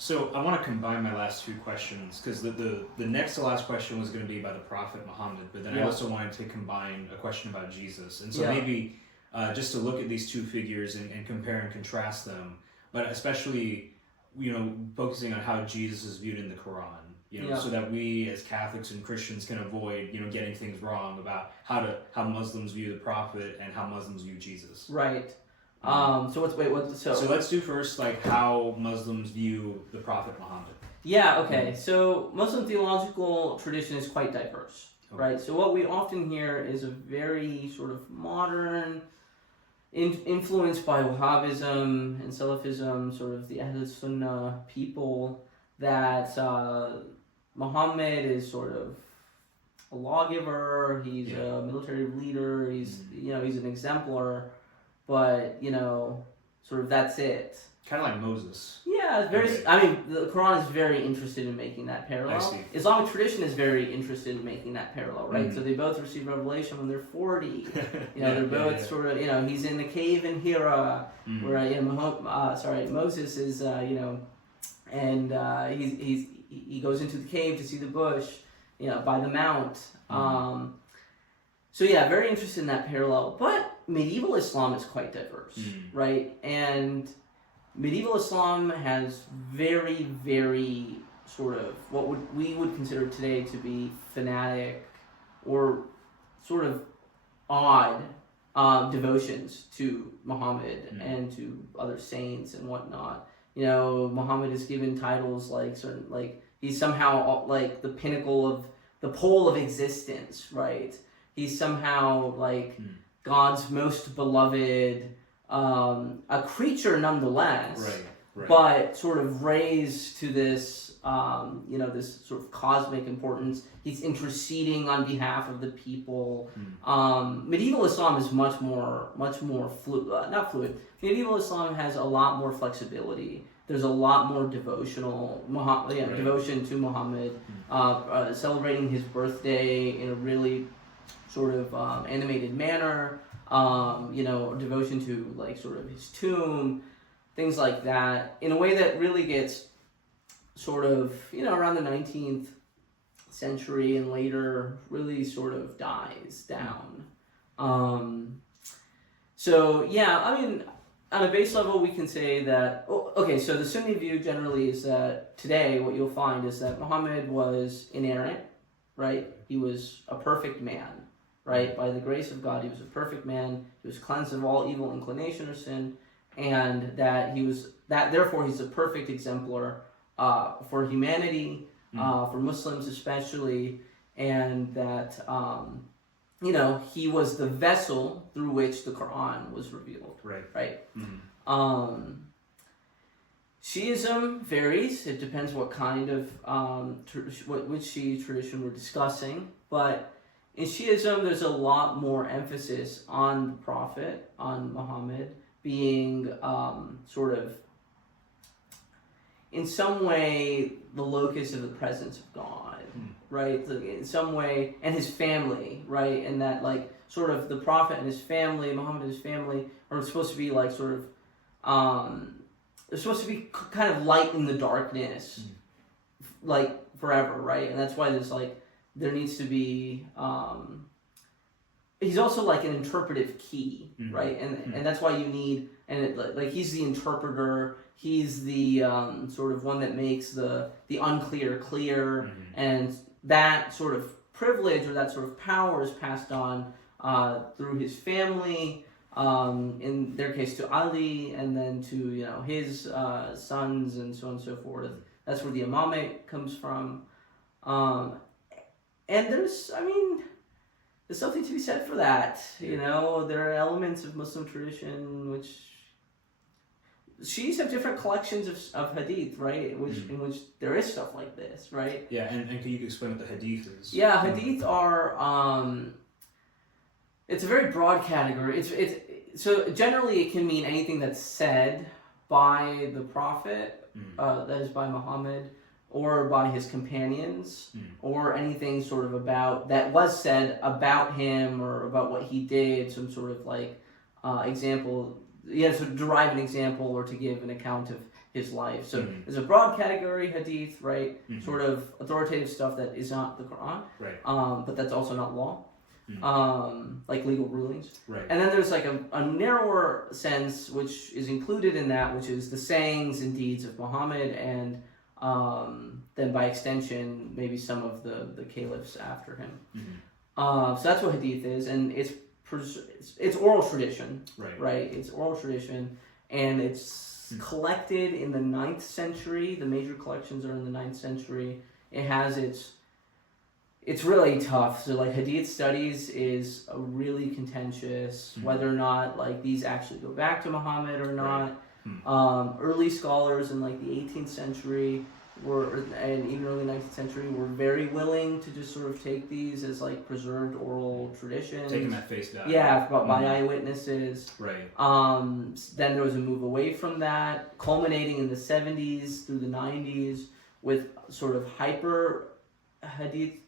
So I want to combine my last two questions because the next to last question was going to be about the Prophet Muhammad, but then I also wanted to combine a question about Jesus. And so maybe just to look at these two figures and compare and contrast them, but especially, focusing on how Jesus is viewed in the Quran, so that we as Catholics and Christians can avoid, getting things wrong about how Muslims view the Prophet and how Muslims view Jesus. Right. So let's do first how Muslims view the Prophet Muhammad. Yeah, okay. So Muslim theological tradition is quite diverse, right? So what we often hear is a very sort of modern, influenced by Wahhabism and Salafism, sort of the Ahl Sunnah people, that Muhammad is sort of a lawgiver, he's a military leader, he's an exemplar, but sort of that's it. Kind of like Moses. Yeah, it's very. Okay. I mean, the Quran is very interested in making that parallel. I see. Islamic tradition is very interested in making that parallel, right? Mm-hmm. So they both receive revelation when they're 40. They're both sort of. He's in the cave in Hira, where Moses is. And he goes into the cave to see the bush, by the mount. So very interested in that parallel. But medieval Islam is quite diverse, right? And medieval Islam has very, very sort of what we would consider today to be fanatic or sort of odd devotions to Muhammad and to other saints and whatnot. Muhammad is given titles he's somehow like the pinnacle of the pole of existence, right? He's somehow God's most beloved, a creature nonetheless, right. But sort of raised to this, this sort of cosmic importance. He's interceding on behalf of the people. Medieval Islam is much more fluid, not fluid. Medieval Islam has a lot more flexibility. There's a lot more devotion to Muhammad, celebrating his birthday in a really sort of animated manner, devotion to sort of his tomb, things like that, in a way that really gets sort of, around the 19th century and later really sort of dies down. On a base level, we can say that, so the Sunni view generally is that today what you'll find is that Muhammad was inerrant, right? He was a perfect man, right? By the grace of God, he was a perfect man. He was cleansed of all evil inclination or sin, and therefore he's a perfect exemplar for humanity, for Muslims especially, and that he was the vessel through which the Quran was revealed. Right. Mm-hmm. Shiism varies. It depends what kind of which Shi'i tradition we're discussing. But in Shiism, there's a lot more emphasis on the Prophet, on Muhammad, being sort of, in some way, the locus of the presence of God, right? In some way, and his family, right? And that, sort of the Prophet and his family, Muhammad and his family, are supposed to be they're supposed to be kind of light in the darkness, forever, right? And that's why there needs to be, he's also an interpretive key, right? And that's why you need, he's the interpreter, he's the sort of one that makes the unclear clear, and that sort of privilege or that sort of power is passed on through his family, in their case to Ali, and then to his sons and so on and so forth. That's where the imamate comes from, and there's something to be said for that. There are elements of Muslim tradition which Shiis have different collections of hadith, right? In which there is stuff like this, right? Yeah, and can you explain what the hadith is? Yeah, hadith are it's a very broad category. So generally it can mean anything that's said by the Prophet, that is by Muhammad, or by his companions, or anything sort of that was said about him or about what he did, some sort of example, to derive an example or to give an account of his life. So there's a broad category, hadith, right? Sort of authoritative stuff that is not the Quran, right? But that's also not law, like legal rulings, right? And then there's like a narrower sense which is included in that, which is the sayings and deeds of Muhammad, and then by extension maybe some of the caliphs after him. So that's what hadith is, and it's oral tradition, right? It's oral tradition, and it's collected in the 9th century. The major collections are in the 9th century. It has it's really tough. So like hadith studies is a really contentious, whether or not like these actually go back to Muhammad or not. Early scholars in like the 18th century and even early 19th century were very willing to just sort of take these as like preserved oral traditions. Take them at face value. Yeah, by eyewitnesses. Right. Then there was a move away from that, culminating in the 70s through the 90s with sort of hyper hadith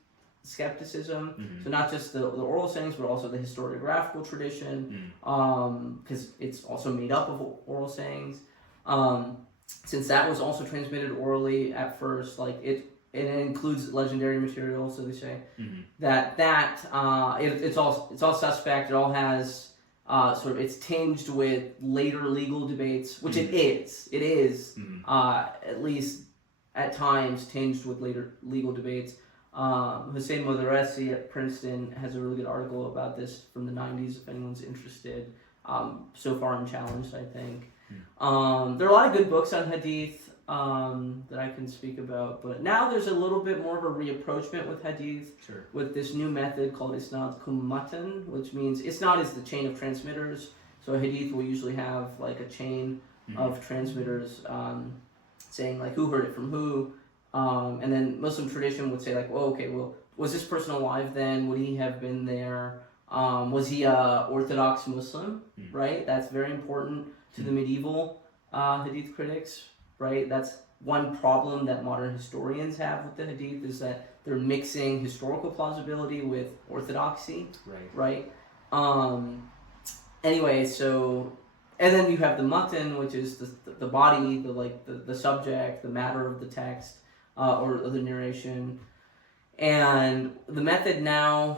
skepticism. So not just the oral sayings, but also the historiographical tradition, because it's also made up of oral sayings. Since that was also transmitted orally at first, like it includes legendary material, so they say it's all suspect. It all has sort of, it's tinged with later legal debates, which it is at least at times tinged with later legal debates. Hussein Modaresi at Princeton has a really good article about this from the 90s if anyone's interested. So far unchallenged, I think. There are a lot of good books on hadith that I can speak about, but now there's a little bit more of a reapproachment with hadith, with this new method called isnad kummatan, which means isnad is the chain of transmitters. So a hadith will usually have like a chain of transmitters saying like who heard it from who, and then Muslim tradition would say like, well, was this person alive then? Would he have been there? Was he a Orthodox Muslim? Right, that's very important to the medieval hadith critics, right? That's one problem that modern historians have with the hadith, is that they're mixing historical plausibility with orthodoxy, right? Anyway, so, and then you have the matan, which is the body, the subject, the matter of the text, or the narration, and the method now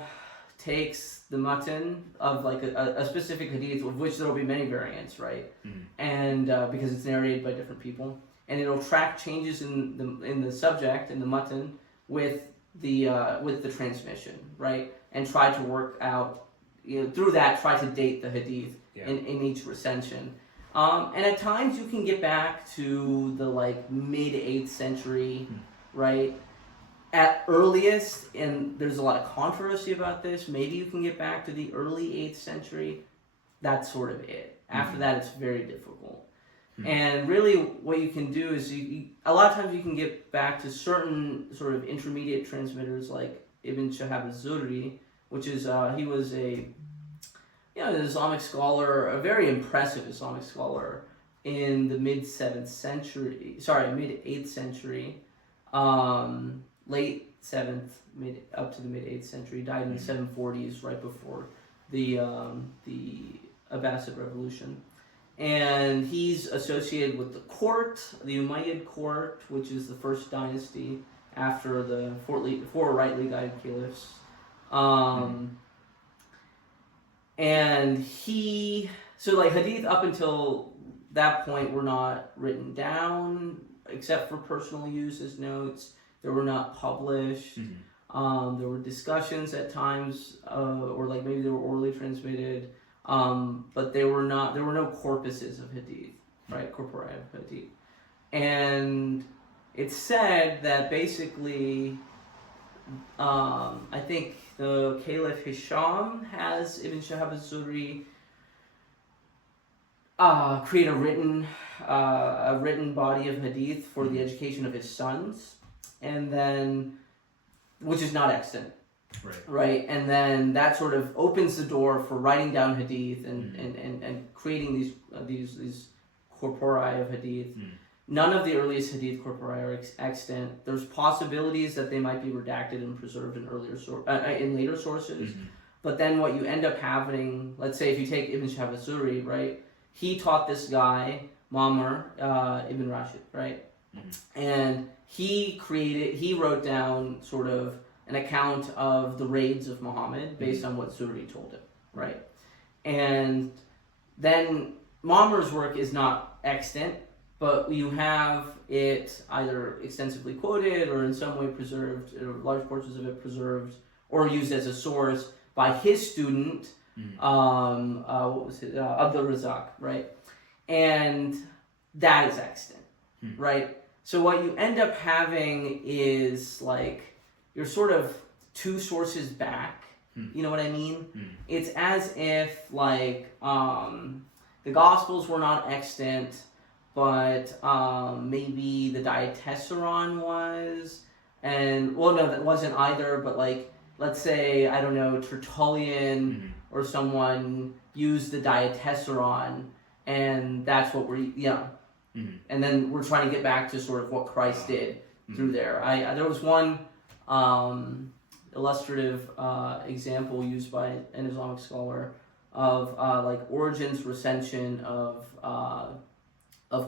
takes the matan of like a specific hadith, of which there will be many variants, right? And because it's narrated by different people, and it'll track changes in the subject, in the matan, with the transmission, right? And try to work out, through that, try to date the hadith in each recension. And at times you can get back to the like mid 8th century, right? At earliest, and there's a lot of controversy about this, maybe you can get back to the early 8th century. That's sort of it. After that, it's very difficult. And really what you can do is, a lot of times you can get back to certain sort of intermediate transmitters like Ibn Shihab az-Zuhri, which is, he was an Islamic scholar, a very impressive Islamic scholar in the mid 8th century. Late 7th, up to the mid 8th century. Died in the 740s, right before the Abbasid Revolution, and he's associated with the court, the Umayyad court, which is the first dynasty after the four rightly guided caliphs. And so like hadith up until that point were not written down except for personal use as notes. They were not published. There were discussions at times, or like maybe they were orally transmitted, but there were no corpuses of hadith, right? Corpora of hadith. And it's said that basically, I think the Caliph Hisham has Ibn Shihab az-Zuhri create a written body of hadith for the education of his sons. And then, which is not extant, right? And then that sort of opens the door for writing down hadith and creating these corpora of hadith. None of the earliest hadith corpora are extant. There's possibilities that they might be redacted and preserved in in later sources. But then what you end up having, let's say if you take Ibn Shihab az-Zuhri, right? He taught this guy Ma'mar ibn Rashid, right? Mm-hmm. And he wrote down sort of an account of the raids of Muhammad based on what Zuhri told him, right? And then Ma'mar's work is not extant, but you have it either extensively quoted or in some way preserved, or large portions of it preserved or used as a source by his student, what was it, Abdul Razak, right? And that is extant, right? So what you end up having is like you're sort of two sources back. You know what I mean? It's as if like the Gospels were not extant, but maybe the Diatessaron was, and well, no, that wasn't either. But like, let's say I don't know, Tertullian or someone used the Diatessaron, and that's what we're and then we're trying to get back to sort of what Christ did through there. There was one illustrative example used by an Islamic scholar of like Origen's recension of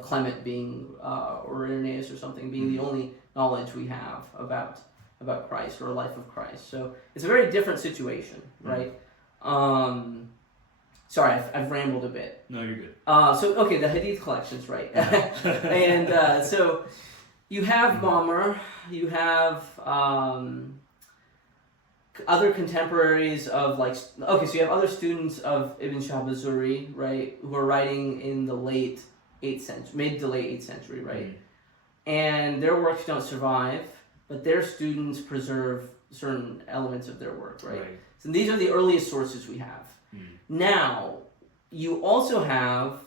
Clement being or Irenaeus or something being the only knowledge we have about Christ or life of Christ. So it's a very different situation, right? Sorry, I've rambled a bit. No, you're good. Okay, the Hadith collections, right? And so you have Ma'mar, you have other contemporaries of like, okay, so you have other students of Ibn Shihab az-Zuhri, right, who are writing in the late 8th century, mid to late 8th century, right? And their works don't survive, but their students preserve certain elements of their work, right? So these are the earliest sources we have. Now, you also have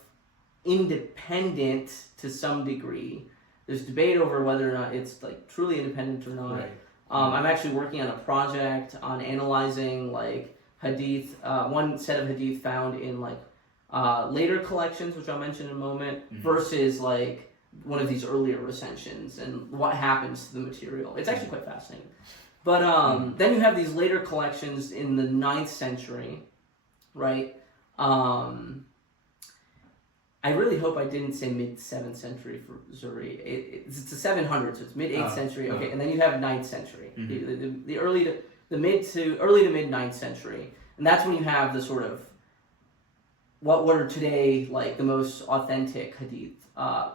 independent to some degree. There's debate over whether or not it's like truly independent or not. I'm actually working on a project on analyzing like hadith, one set of hadith found in like later collections, which I'll mention in a moment, versus like one of these earlier recensions and what happens to the material. It's actually quite fascinating. But then you have these later collections in the 9th century, right? I really hope I didn't say mid-7th century for Zuhri. It's the 700s, so it's mid-8th century. Okay, and then you have 9th century, the early to mid 9th century, and that's when you have the sort of what are today like the most authentic hadith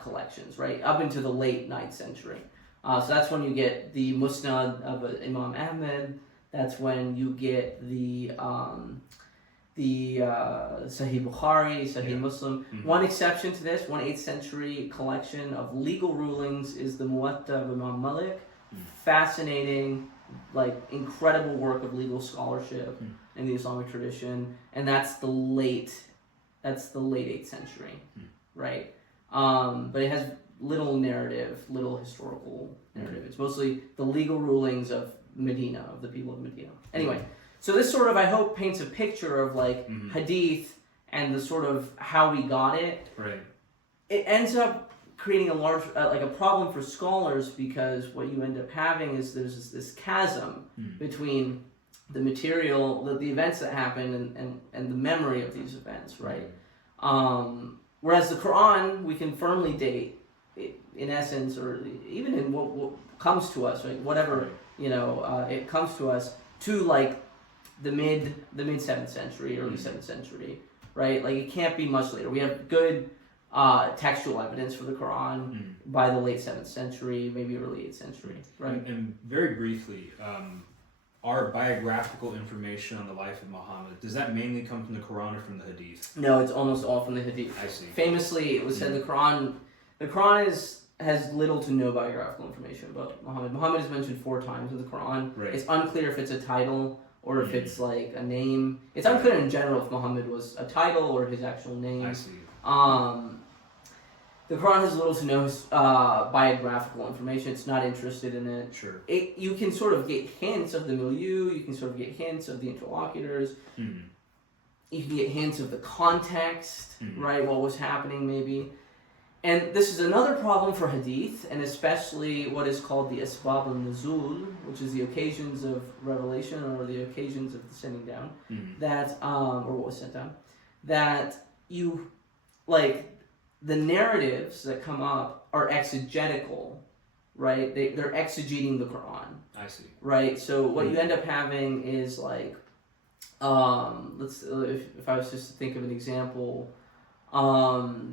collections, right? Up into the late 9th century. So that's when you get the Musnad of Imam Ahmad. That's when you get the Sahih Bukhari, Sahih Muslim. One exception to this, 8th century collection of legal rulings is the Muwatta of Imam Malik. Fascinating, like incredible work of legal scholarship in the Islamic tradition, and that's the late 8th century, right? But it has little narrative, little historical narrative. It's mostly the legal rulings of Medina, of the people of Medina. Anyway. So this sort of, I hope, paints a picture of like hadith and the sort of how we got it. Right. It ends up creating a large, like a problem for scholars because what you end up having is there's this chasm between the material, the events that happen and the memory of these events, right? Whereas the Quran, we can firmly date, in essence, or even in what comes to us, right? Whatever, it comes to us to like the mid 7th century, early 7th century, right? Like it can't be much later. We have good textual evidence for the Quran by the late 7th century, maybe early 8th century, right? And very briefly, our biographical information on the life of Muhammad, does that mainly come from the Quran or from the Hadith? No, it's almost all from the Hadith. I see. Famously, it was said the Quran has little to no biographical information about Muhammad. Muhammad is mentioned 4 times in the Quran. Right. It's unclear if it's a title or if it's like a name. It's unclear in general if Muhammad was a title or his actual name. I see. The Quran has little to no biographical information. It's not interested in it. Sure. You can sort of get hints of the milieu. You can sort of get hints of the interlocutors. You can get hints of the context, right? What was happening maybe. And this is another problem for hadith, and especially what is called the asbab al-nuzul, which is the occasions of revelation or the occasions of descending down, that or what was sent down, that you like the narratives that come up are exegetical, right? They're exegeting the Quran. I see. Right? So what you end up having is like, if I was just to think of an example, the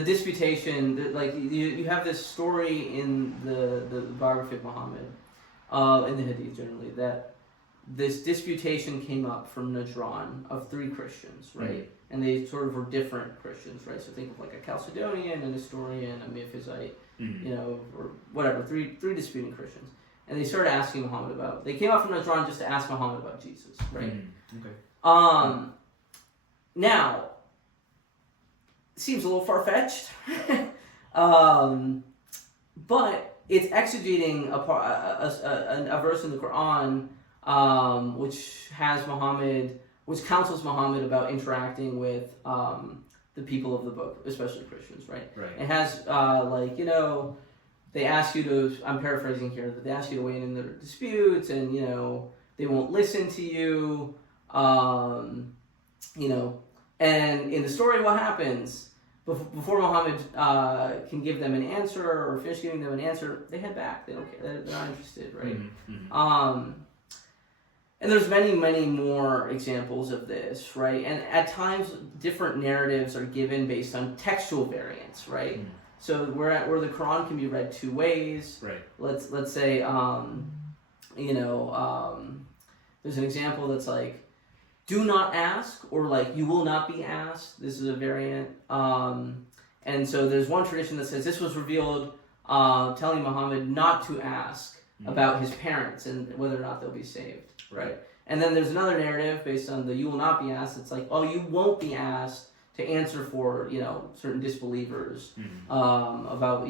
disputation, like you have this story in the biography of Muhammad, in the Hadith generally, that this disputation came up from Najran of 3 Christians, right? Mm-hmm. And they sort of were different Christians, right? So think of like a Chalcedonian, an Nestorian, a Miaphysite, you know, or whatever, three disputing Christians. And they started asking Muhammad they came out from Najran just to ask Muhammad about Jesus, right? Okay. Now, it seems a little far-fetched, but it's exegeting a verse in the Quran, which counsels Muhammad about interacting with the people of the book, especially Christians, right? Right. It has, they ask you to, I'm paraphrasing here, but they ask you to weigh in their disputes, and, they won't listen to you, and in the story, what happens? Before Muhammad can give them an answer or finish giving them an answer, they head back. They don't care. They're not interested, right? Mm-hmm. And there's many, many more examples of this, right? And at times, different narratives are given based on textual variants, right? Mm. So where the Quran can be read 2 ways. Right. Let's say, there's an example that's like, do not ask, or like, you will not be asked. This is a variant. And so there's one tradition that says this was revealed telling Muhammad not to ask about his parents and whether or not they'll be saved. Right. And then there's another narrative based on the you will not be asked. It's like, oh, you won't be asked to answer for, certain disbelievers about,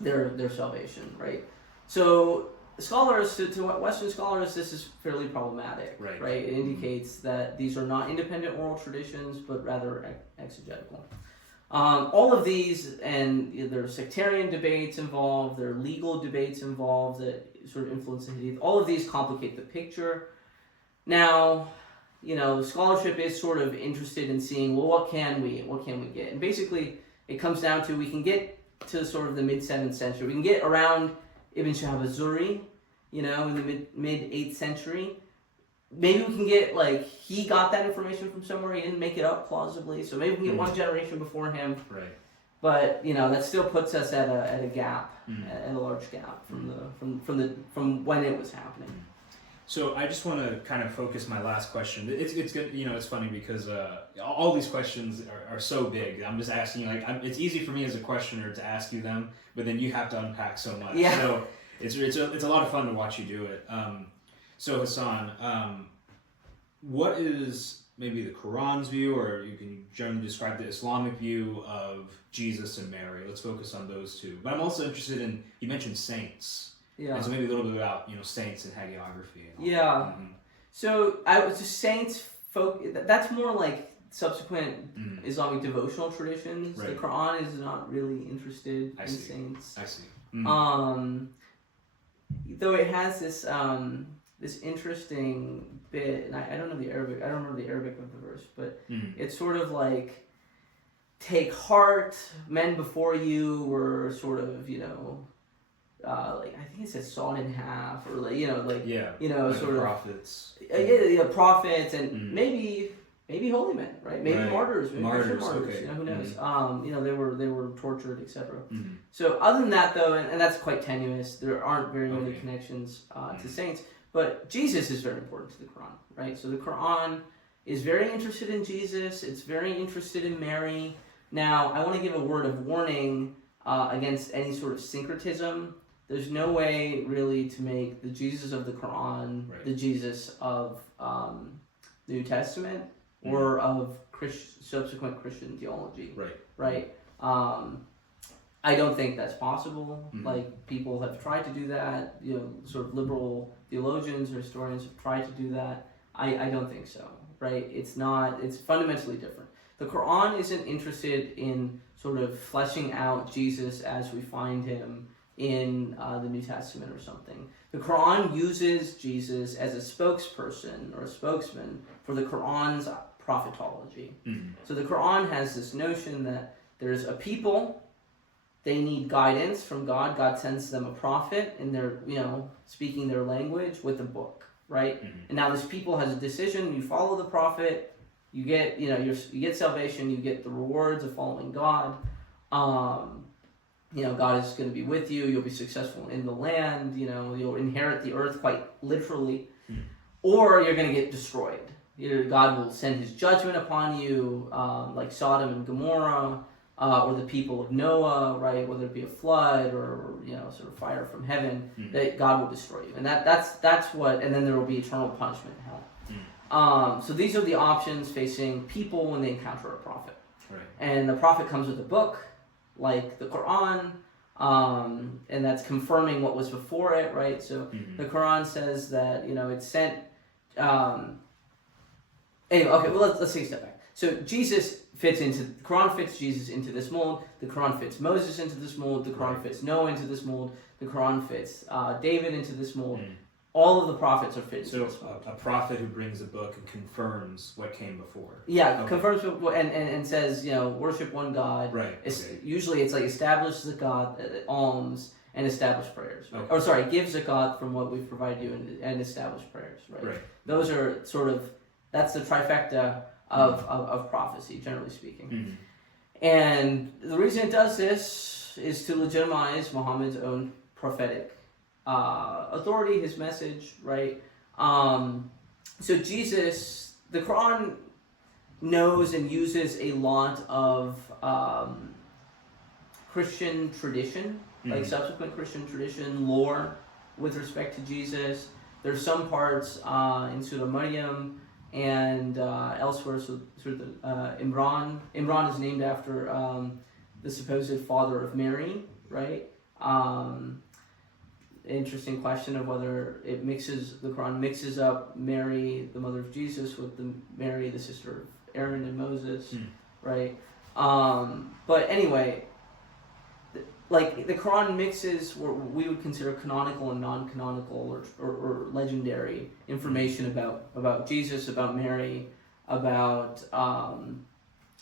their salvation, right? So scholars, to Western scholars, this is fairly problematic, right? It indicates that these are not independent oral traditions, but rather exegetical. All of these, and there are sectarian debates involved, there are legal debates involved that sort of influence the Hadith. All of these complicate the picture. Now, scholarship is sort of interested in seeing, well, what can we get? And basically, it comes down to, we can get to sort of the mid-7th century. We can get around Ibn Shihab az-Zuhri, in the mid-8th century. Maybe we can get, he got that information from somewhere. He didn't make it up plausibly. So maybe we can get one generation before him. Right. But, that still puts us at a gap, at a large gap from when it was happening. So I just want to kind of focus my last question. It's good. It's funny because all these questions are so big. I'm just asking you, it's easy for me as a questioner to ask you them, but then you have to unpack so much. Yeah. So it's a lot of fun to watch you do it. So Hassan, what is maybe the Quran's view, or you can generally describe the Islamic view of Jesus and Mary? Let's focus on those two. But I'm also interested in, you mentioned saints. Yeah. And so maybe a little bit about, saints and hagiography. And all that. So I was just saints that's more like subsequent Islamic devotional traditions. Right. The Quran is not really interested in saints. I see. Though it has this this interesting bit, and I don't know the Arabic. I don't remember the Arabic of the verse, but it's sort of like, take heart, men before you were sort of, I think it says sawn in half, or sort of prophets. Prophets, and maybe holy men, right? Maybe martyrs, maybe martyrs. Okay. Who knows? They were tortured, etc. So other than that, though, and that's quite tenuous. There aren't very many connections to saints, but Jesus is very important to the Quran, right? So the Quran is very interested in Jesus. It's very interested in Mary. Now, I want to give a word of warning against any sort of syncretism. There's no way really to make the Jesus of the Quran the Jesus of the New Testament or of subsequent Christian theology. Right. I don't think that's possible. People have tried to do that. Sort of liberal theologians or historians have tried to do that. I don't think so. Right. It's fundamentally different. The Quran isn't interested in sort of fleshing out Jesus as we find him in the New Testament or something. The Quran uses Jesus as a spokesperson or a spokesman for the Quran's prophetology. Mm-hmm. So the Quran has this notion that there's a people, they need guidance from God. God sends them a prophet, and they're, speaking their language with a book, right? Mm-hmm. And now this people has a decision. You follow the prophet, you get, you get salvation, you get the rewards of following God. God is going to be with you. You'll be successful in the land. You'll inherit the earth quite literally, or you're going to get destroyed. God will send His judgment upon you, like Sodom and Gomorrah, or the people of Noah, right? Whether it be a flood or sort of fire from heaven, that God will destroy you, and that's what. And then there will be eternal punishment in hell. So these are the options facing people when they encounter a prophet. Right. And the prophet comes with a book, like the Quran, and that's confirming what was before it, right? So the Quran says that it's sent. Anyway, okay. Well, let's take a step back. So Jesus fits into the Quran, fits Jesus into this mold. The Quran fits Moses into this mold. The Quran fits Noah into this mold. The Quran fits David into this mold. All of the prophets are fit into this mold. A prophet who brings a book and confirms what came before. Yeah, confirms and says, worship one God. Right. Okay. Usually it's like establish the God, alms, and establish prayers. Right? Okay. Or sorry, give zakat from what we've provided you and establish prayers. Right. Those are sort of, that's the trifecta of prophecy, generally speaking. And the reason it does this is to legitimize Muhammad's own prophetic authority, his message, right? So Jesus, the Quran knows and uses a lot of Christian tradition, like subsequent Christian tradition, lore with respect to Jesus. There's some parts in Surah Maryam and elsewhere, so Imran. Imran is named after the supposed father of Mary, right? Interesting question of whether the Quran mixes up Mary, the mother of Jesus, with Mary, the sister of Aaron and Moses, right? But anyway, like the Quran mixes what we would consider canonical and non-canonical or legendary information about Jesus, about Mary, about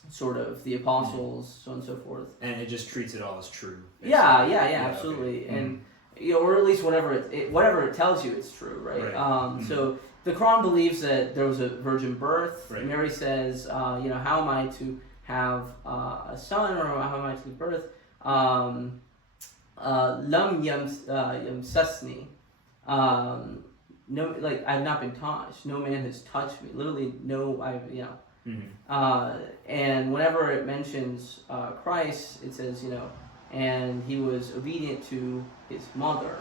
sort of the apostles, so on and so forth. And it just treats it all as true. Yeah, absolutely. Okay. And or at least whatever it tells you, it's true, right? So the Quran believes that there was a virgin birth. Right. Mary says, how am I to have a son, or how am I to give birth? Lam yamsasni. No, like I've not been touched. No man has touched me. Literally, no. And whenever it mentions Christ, it says, and he was obedient to his mother.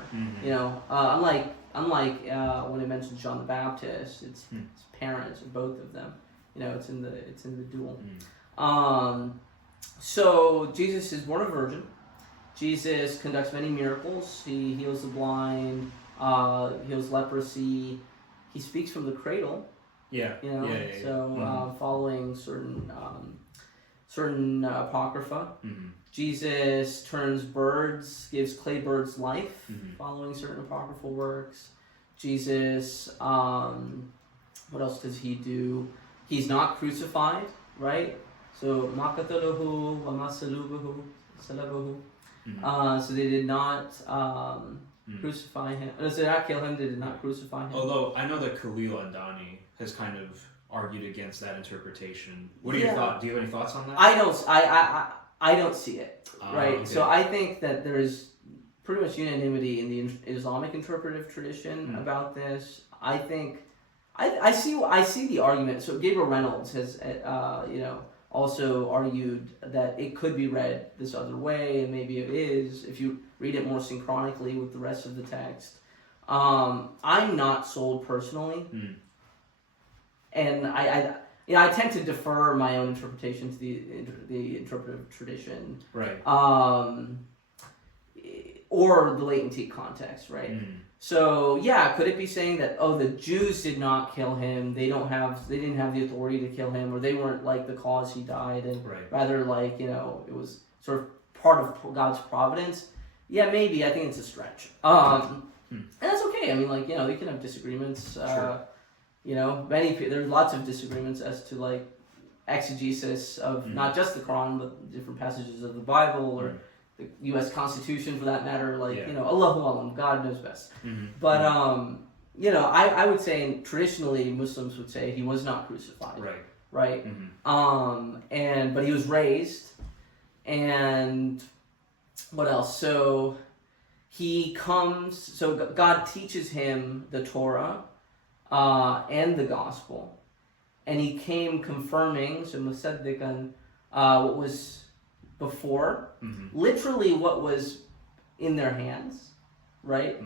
Unlike when it mentions John the Baptist, it's his parents, or both of them. It's in the dual. So Jesus is born a virgin. Jesus conducts many miracles. He heals the blind, heals leprosy. He speaks from the cradle. Following certain apocrypha. Jesus turns birds, gives clay birds life, following certain apocryphal works. Jesus, what else does he do? He's not crucified, right? So, maqataluhu wa ma salabuhu. So they did not crucify him. So they did not kill him, they did not crucify him. Although, I know that Khalil Andani has kind of argued against that interpretation. What are your thoughts? Do you have any thoughts on that? I don't see it, right? Okay. So I think that there is pretty much unanimity in the Islamic interpretive tradition about this. I think I see the argument. So Gabriel Reynolds has also argued that it could be read this other way, and maybe it is if you read it more synchronically with the rest of the text. I'm not sold personally, and I tend to defer my own interpretation to the interpretive tradition, right? Or the latent context, right? So could it be saying that the Jews did not kill him? They didn't have the authority to kill him, or they weren't like the cause he died, and rather it was sort of part of God's providence. Yeah, maybe. I think it's a stretch. And that's okay. I mean, they can have disagreements. Sure. There's lots of disagreements as to exegesis of not just the Quran, but different passages of the Bible or the U.S. Constitution, for that matter. Like, Allahu Alam, God knows best. But, I would say traditionally Muslims would say he was not crucified. Right? But he was raised. And what else? So God teaches him the Torah and the gospel. And he came confirming, so musaddiqan, what was before, literally what was in their hands, right?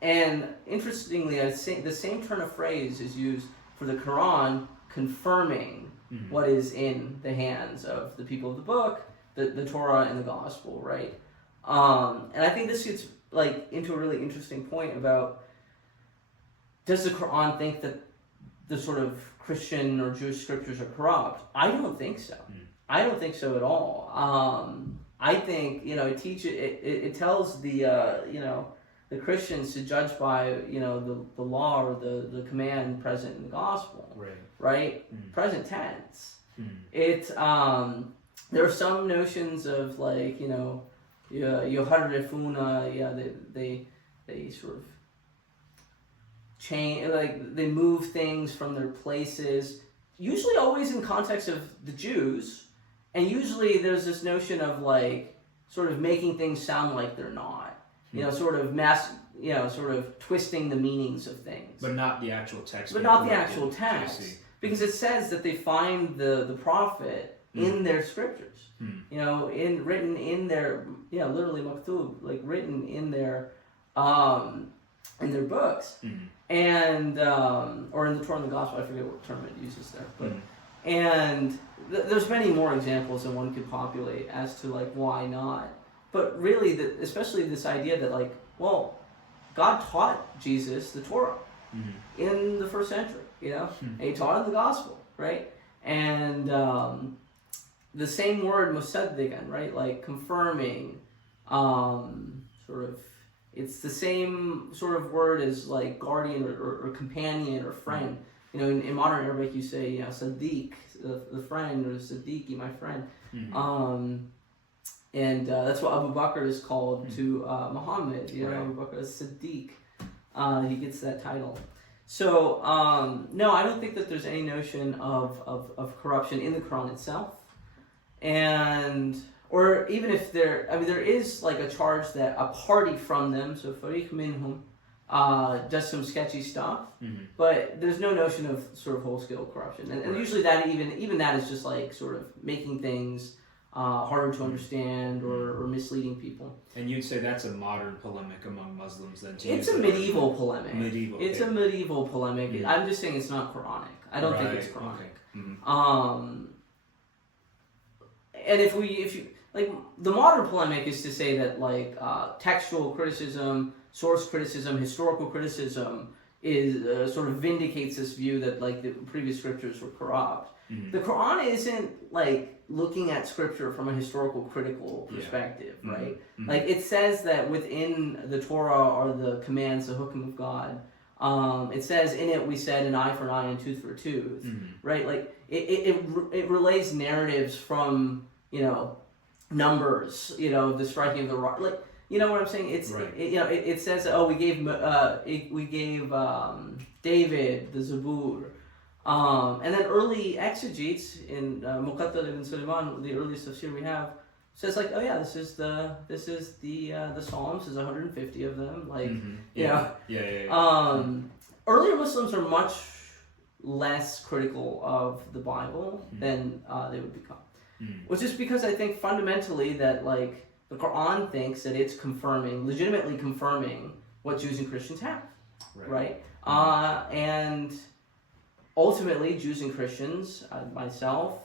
And interestingly, the same turn of phrase is used for the Quran, confirming what is in the hands of the people of the book, the Torah and the gospel, right? And I think this gets into a really interesting point about, does the Quran think that the sort of Christian or Jewish scriptures are corrupt? I don't think so. I don't think so at all. I think it teaches it tells the Christians to judge by the law or the command present in the gospel, right? Present tense. It there are some notions of yuharrifuna, they sort of change, they move things from their places, usually always in context of the Jews, and usually there's this notion of sort of making things sound like they're not, sort of twisting the meanings of things, but not the actual text. Because it says that they find the prophet in their scriptures, written in their literally maktub, written in their books. And or in the Torah and the Gospel, I forget what term it uses there, but and there's many more examples than one could populate as to why not. But really, especially this idea that God taught Jesus the Torah in the first century, and he taught him the Gospel, right? And the same word musaddiqan, right? Confirming, sort of. It's the same sort of word as guardian or companion or friend. In modern Arabic you say Sadiq, the friend, or Sadiqi, my friend. And that's what Abu Bakr is called to Muhammad. Abu Bakr is Sadiq. He gets that title. So no, I don't think that there's any notion of corruption in the Quran itself. Or even if there is a charge that a party from them, so Fariq minhum, does some sketchy stuff, but there's no notion of sort of whole-scale corruption. And usually that even that is just sort of making things harder to understand or misleading people. And you'd say that's a modern polemic among Muslims then? It's a medieval polemic. It's a medieval polemic. I'm just saying it's not Quranic. I don't think it's Quranic. And if you the modern polemic is to say that textual criticism, source criticism, historical criticism is sort of vindicates this view that the previous scriptures were corrupt. The Quran isn't looking at scripture from a historical critical perspective, right? It says that within the Torah are the commands, the hukm of God. It says in it we said an eye for an eye and tooth for a tooth, right? It relays narratives from numbers, the striking of the rock, you know what I'm saying? It's it says we gave David the Zabur, and then early exegetes in Muqattal ibn Sulaiman, the earliest tafsir we have, says this is the Psalms. There's 150 of them. Earlier Muslims are much less critical of the Bible than they would become. Which is because I think fundamentally that the Quran thinks that it's legitimately confirming what Jews and Christians have, right? And ultimately Jews and Christians, myself,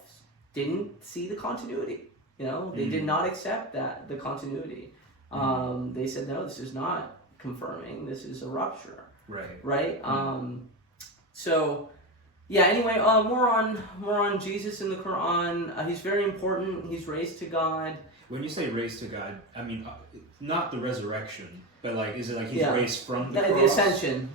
didn't see the continuity. They did not accept the continuity. They said, no, this is not confirming. This is a rupture. Right. So Yeah. Anyway, more on Jesus in the Quran. He's very important. He's raised to God. When you say raised to God, I mean not the resurrection, but like, is it like he's raised from the cross? The ascension.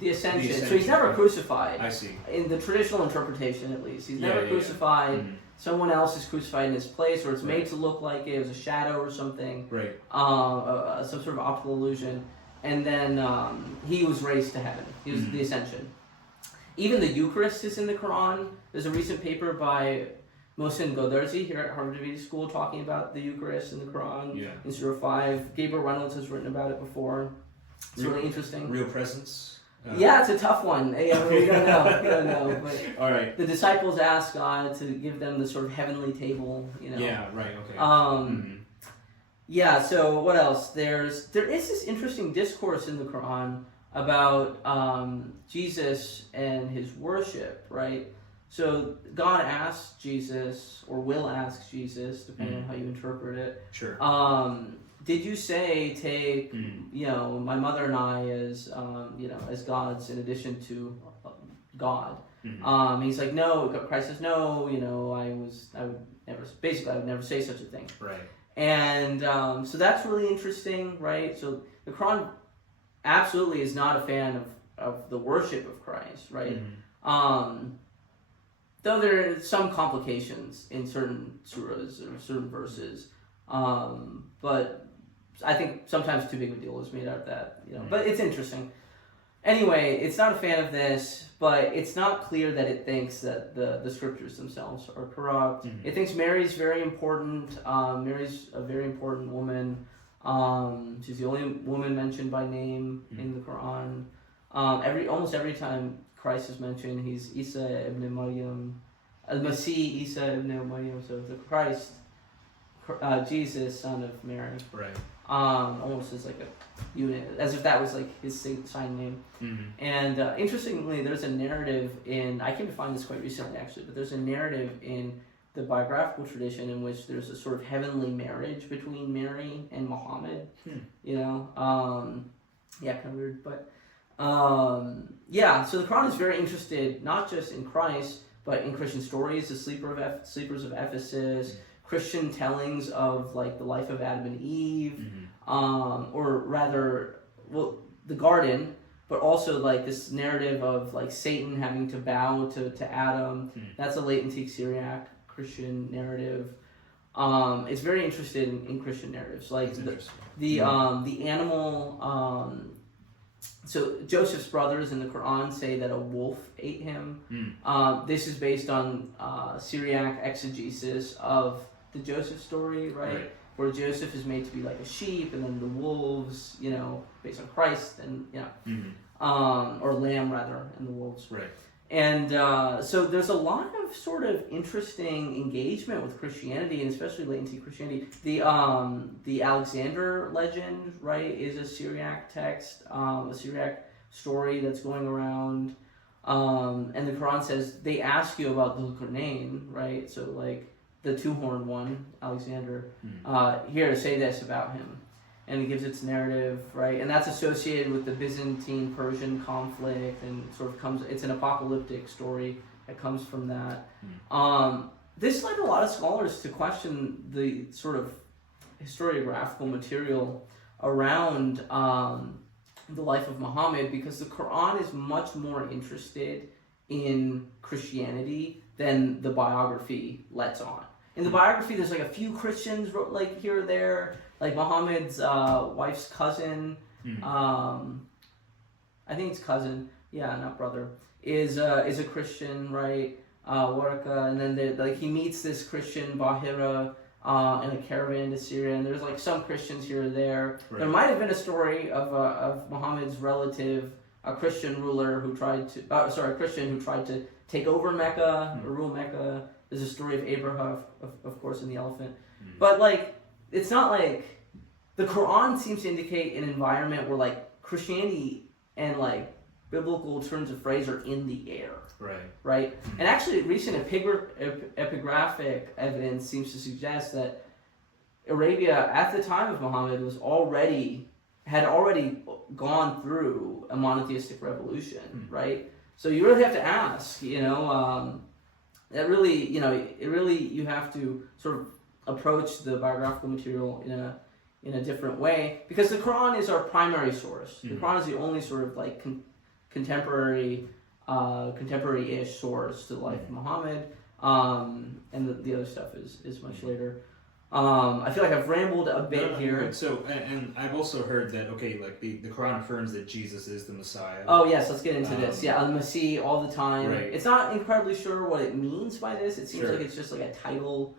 So he's never crucified. I see. In the traditional interpretation, at least, he's never crucified. Mm-hmm. Someone else is crucified in his place, or it's made to look like it was a shadow or something. Right. Some sort of optical illusion, and then he was raised to heaven. He was the ascension. Even the Eucharist is in the Quran. There's a recent paper by Mohsen Goderzi here at Harvard Divinity School talking about the Eucharist in the Quran in Surah 5. Gabriel Reynolds has written about it before. It's really interesting. Real presence? Yeah, it's a tough one. Yeah, we don't know. We don't know. But all right. The disciples asked God to give them the sort of heavenly table, you know. Yeah, right, okay. Yeah, so what else? There is this interesting discourse in the Quran about Jesus and his worship, right? So God asks Jesus, or will ask Jesus, depending on how you interpret it. Sure. Did you say take, my mother and I as, as gods in addition to God? He's like, no. Christ says, no. I would never say such a thing. Right. And so that's really interesting, right? So the Quran absolutely is not a fan of the worship of Christ, right? Though there are some complications in certain surahs or certain verses, but I think sometimes too big of a deal is made out of that, But it's interesting. Anyway, it's not a fan of this, but it's not clear that it thinks that the scriptures themselves are corrupt. It thinks Mary's very important. Mary's a very important woman. She's the only woman mentioned by name in the Quran. Almost every time Christ is mentioned, he's Isa ibn Maryam, al-Masih Isa ibn Maryam, so the Christ, Jesus, son of Mary. Right. Almost as like a unit, as if that was like his sign name. And interestingly, there's a narrative I came to find this quite recently actually, but there's a narrative in the biographical tradition in which there's a sort of heavenly marriage between Mary and Muhammad. Kind of weird, but so the Quran is very interested not just in Christ, but in Christian stories, the sleepers of Ephesus, Christian tellings of like the life of Adam and Eve, or rather, the garden, but also like this narrative of like Satan having to bow to Adam. That's a late antique Syriac Christian narrative. It's very interested in Christian narratives, like the animal. So Joseph's brothers in the Quran say that a wolf ate him. This is based on Syriac exegesis of the Joseph story, right? Where Joseph is made to be like a sheep, and then the wolves, based on Christ, and or lamb rather, and the wolves. Right. And so there's a lot of sort of interesting engagement with Christianity, and especially late antique Christianity. The Alexander legend, right, is a Syriac text, a Syriac story that's going around. And the Quran says they ask you about the Qur'an, right? So like the two-horned one, Alexander, here, say this about him. And it gives its narrative, right? And that's associated with the Byzantine-Persian conflict, and sort of it's an apocalyptic story that comes from that. This led a lot of scholars to question the sort of historiographical material around the life of Muhammad, because the Quran is much more interested in Christianity than the biography lets on. In the biography, there's like a few Christians wrote like here or there, like Muhammad's wife's cousin, I think it's cousin, not brother, is a Christian, right? Waraka, and then he meets this Christian Bahira in a caravan to Syria, and there's like some Christians here or there. Right. There might have been a story of Muhammad's relative, a Christian ruler who tried to, a Christian who tried to take over Mecca or rule Mecca. There's a story of Abraham, of course, in the elephant. But like, it's not like the Quran seems to indicate an environment where like Christianity and like biblical turns of phrase are in the air. Right. And actually, recent epigraphic evidence seems to suggest that Arabia, at the time of Muhammad, had already gone through a monotheistic revolution. Right. So you really have to ask, that really, you have to sort of approach the biographical material in a different way, because the Quran is our primary source. The Quran is the only sort of like contemporary-ish source to the life of Muhammad, and the other stuff is much later. I feel like I've rambled a bit here. So, and I've also heard that, like the Quran affirms that Jesus is the Messiah. Oh, yes, let's get into this. Yeah, al-Masih all the time. Right. It's not incredibly sure what it means by this. It seems like it's just like a title.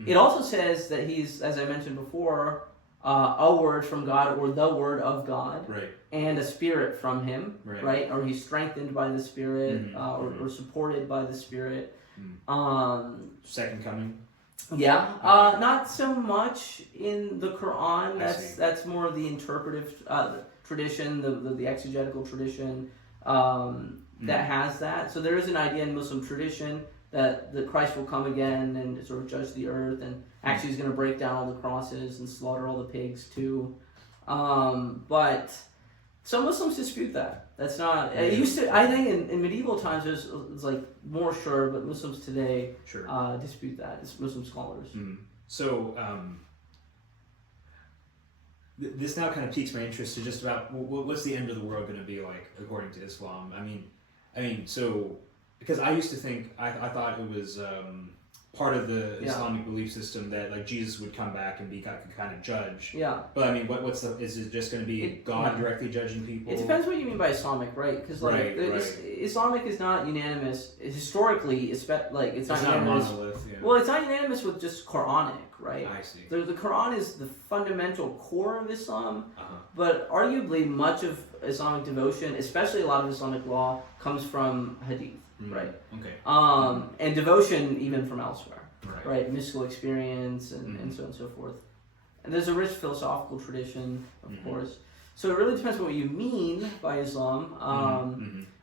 Mm-hmm. It also says that he's, as I mentioned before, a word from God, or the word of God, right, and a spirit from him, right? Or he's strengthened by the Spirit, or supported by the Spirit. Second coming. Yeah, not so much in the Quran. That's more of the interpretive tradition, the exegetical tradition that has that. So there is an idea in Muslim tradition that the Christ will come again and sort of judge the earth, and actually he's going to break down all the crosses and slaughter all the pigs too. But some Muslims dispute that. That's not. It used to. I think in medieval times it was like more sure, but Muslims today dispute that. It's Muslim scholars. So this now kind of piques my interest to just about what's the end of the world going to be like according to Islam. I mean, so because I used to think I thought it was part of the Islamic belief system that like Jesus would come back and be kind of judge. Yeah. But I mean, is it just going to be God directly judging people? It depends what you mean by Islamic, right? Because Islamic is not unanimous historically. It's not unanimous. Not a monolith. Yeah. Well, it's not unanimous with just Quranic, right? I see. The Quran is the fundamental core of Islam, but arguably much of Islamic devotion, especially a lot of Islamic law, comes from Hadith. Right. Okay. And devotion even from elsewhere. Right. Mystical experience and so on and so forth. And there's a rich philosophical tradition, of course. So it really depends on what you mean by Islam.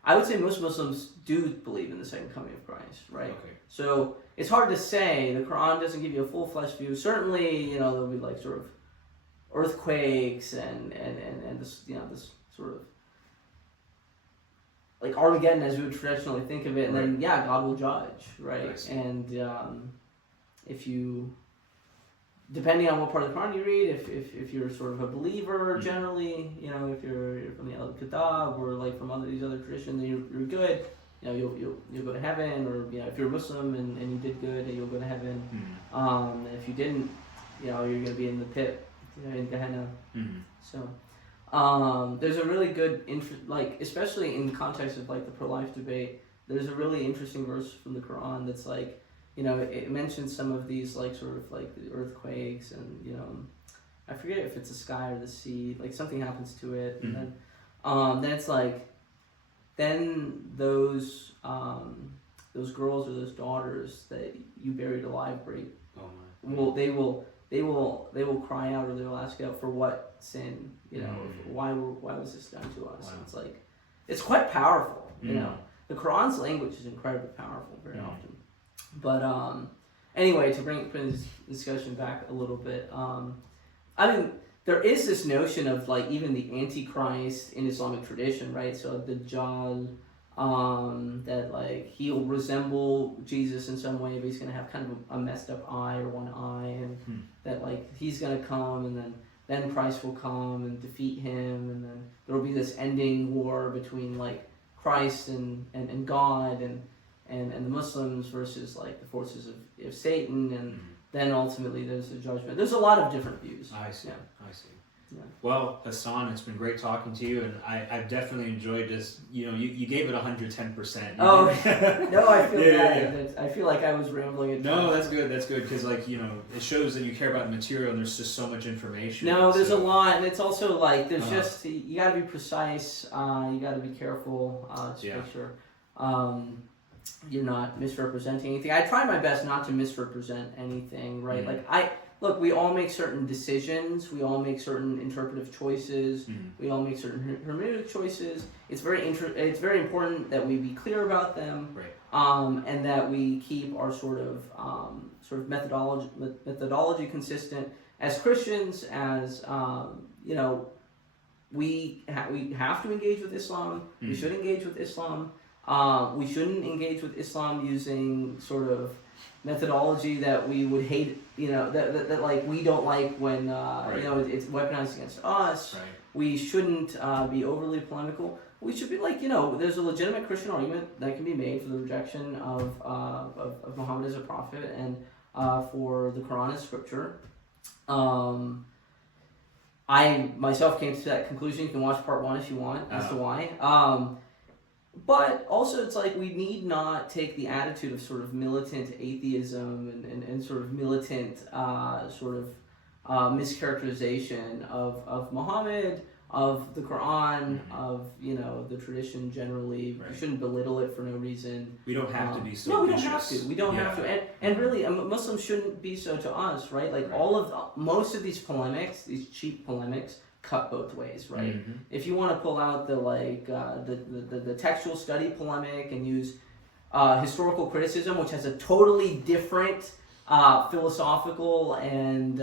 I would say most Muslims do believe in the second coming of Christ, right? Okay. So it's hard to say. The Quran doesn't give you a full-fledged view. Certainly, there'll be like sort of earthquakes and this, this sort of like Armageddon as we would traditionally think of it, and then God will judge, right? And if you, depending on what part of the Quran you read, if you're sort of a believer generally, if you're from the Al-Kitab or like from these other traditions, then you're good. You'll go to heaven, or if you're a Muslim and you did good, you'll go to heaven. And if you didn't, you're going to be in the pit, in Gehenna. So. There's a really good especially in the context of like the pro-life debate, there's a really interesting verse from the Quran that's like, it mentions some of these like sort of like the earthquakes and I forget if it's the sky or the sea, like something happens to it, and then it's like, then those girls or those daughters that you buried alive, they will cry out, or they will ask out for what sin, why was this done to us? And it's like, it's quite powerful, The Quran's language is incredibly powerful very often. But anyway, to bring this discussion back a little bit, there is this notion of like even the Antichrist in Islamic tradition, right? So Dajjal, that like he'll resemble Jesus in some way, but he's gonna have kind of a messed up eye or one eye, and that like he's gonna come, and then Christ will come and defeat him, and then there will be this ending war between like Christ and God and the Muslims versus like the forces of Satan, and then ultimately there's the judgment. There's a lot of different views. I see. I see. Yeah. Well, Hassan, it's been great talking to you, and I've definitely enjoyed this. You gave it 110%. No, I feel bad. I feel like I was rambling at times. No, that's good. That's good, because it shows that you care about the material, and there's just so much information. No, there's a lot, and it's also like there's just you got to be precise. You got to be careful to make sure you're not misrepresenting anything. I try my best not to misrepresent anything, right? Look, we all make certain decisions. We all make certain interpretive choices. We all make certain hermeneutic choices. It's very important that we be clear about them, and that we keep our sort of methodology consistent as Christians. As we have to engage with Islam. We should engage with Islam. We shouldn't engage with Islam using sort of methodology that we would hate, that like we don't like when, it's weaponized against us. Right. We shouldn't be overly polemical. We should be like, there's a legitimate Christian argument that can be made for the rejection of Muhammad as a prophet and for the Quran as scripture. I myself came to that conclusion. You can watch part 1 if you want as to why. But also it's like we need not take the attitude of sort of militant atheism and sort of militant mischaracterization of Muhammad, of the Quran, of the tradition generally. Right. We shouldn't belittle it for no reason. We don't have to be so. No, we vicious. don't have to. We don't have to. And really, Muslims shouldn't be so to us, right? Like most of these polemics, these cheap polemics, cut both ways, right? Mm-hmm. If you want to pull out the textual study polemic and use historical criticism, which has a totally different philosophical and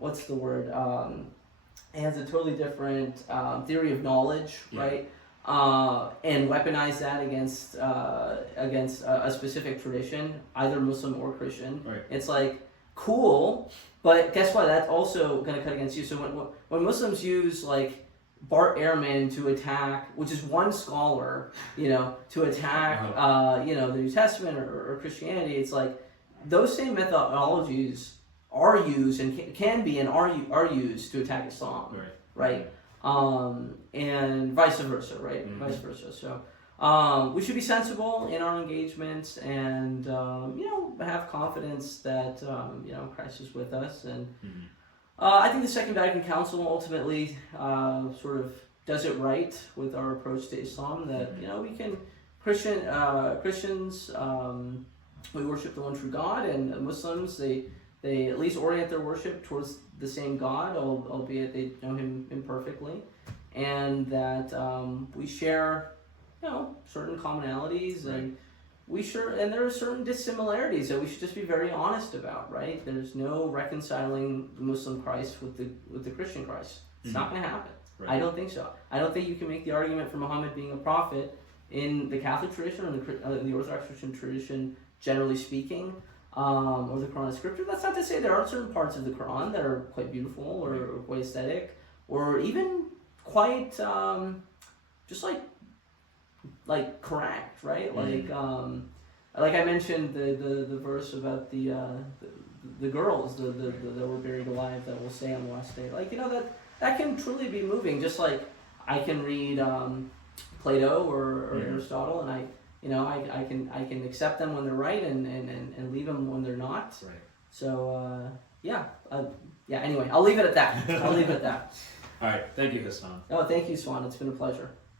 what's the word? It has a totally different theory of knowledge, right? And weaponize that against a specific tradition, either Muslim or Christian. Right. It's like cool, but guess what? That's also going to cut against you. So when Muslims use like Bart Ehrman to attack, which is one scholar, to attack, the New Testament or Christianity, it's like those same methodologies are used and can be and are used to attack Islam, right? And vice versa, right? Mm-hmm. Vice versa. So we should be sensible in our engagements and have confidence that Christ is with us. And I think the Second Vatican Council ultimately sort of does it right with our approach to Islam. That we can Christians we worship the one true God, and Muslims they at least orient their worship towards the same God, albeit they know Him imperfectly, and that we share, certain commonalities, and there are certain dissimilarities that we should just be very honest about, right? There's no reconciling the Muslim Christ with the Christian Christ. It's not going to happen. Right. I don't think so. I don't think you can make the argument for Muhammad being a prophet in the Catholic tradition or the Orthodox Christian tradition, generally speaking. Or the Quran as scripture. That's not to say there aren't certain parts of the Quran that are quite beautiful or quite aesthetic, or even quite just like correct, right? Like I mentioned the verse about the girls that were buried alive that will stay on the last day. Like that can truly be moving. Just like I can read Plato or Aristotle, and I can accept them when they're right and leave them when they're not. Right. So anyway, I'll leave it at that. All right. Thank you, Hassan. Oh, thank you, Suan. It's been a pleasure.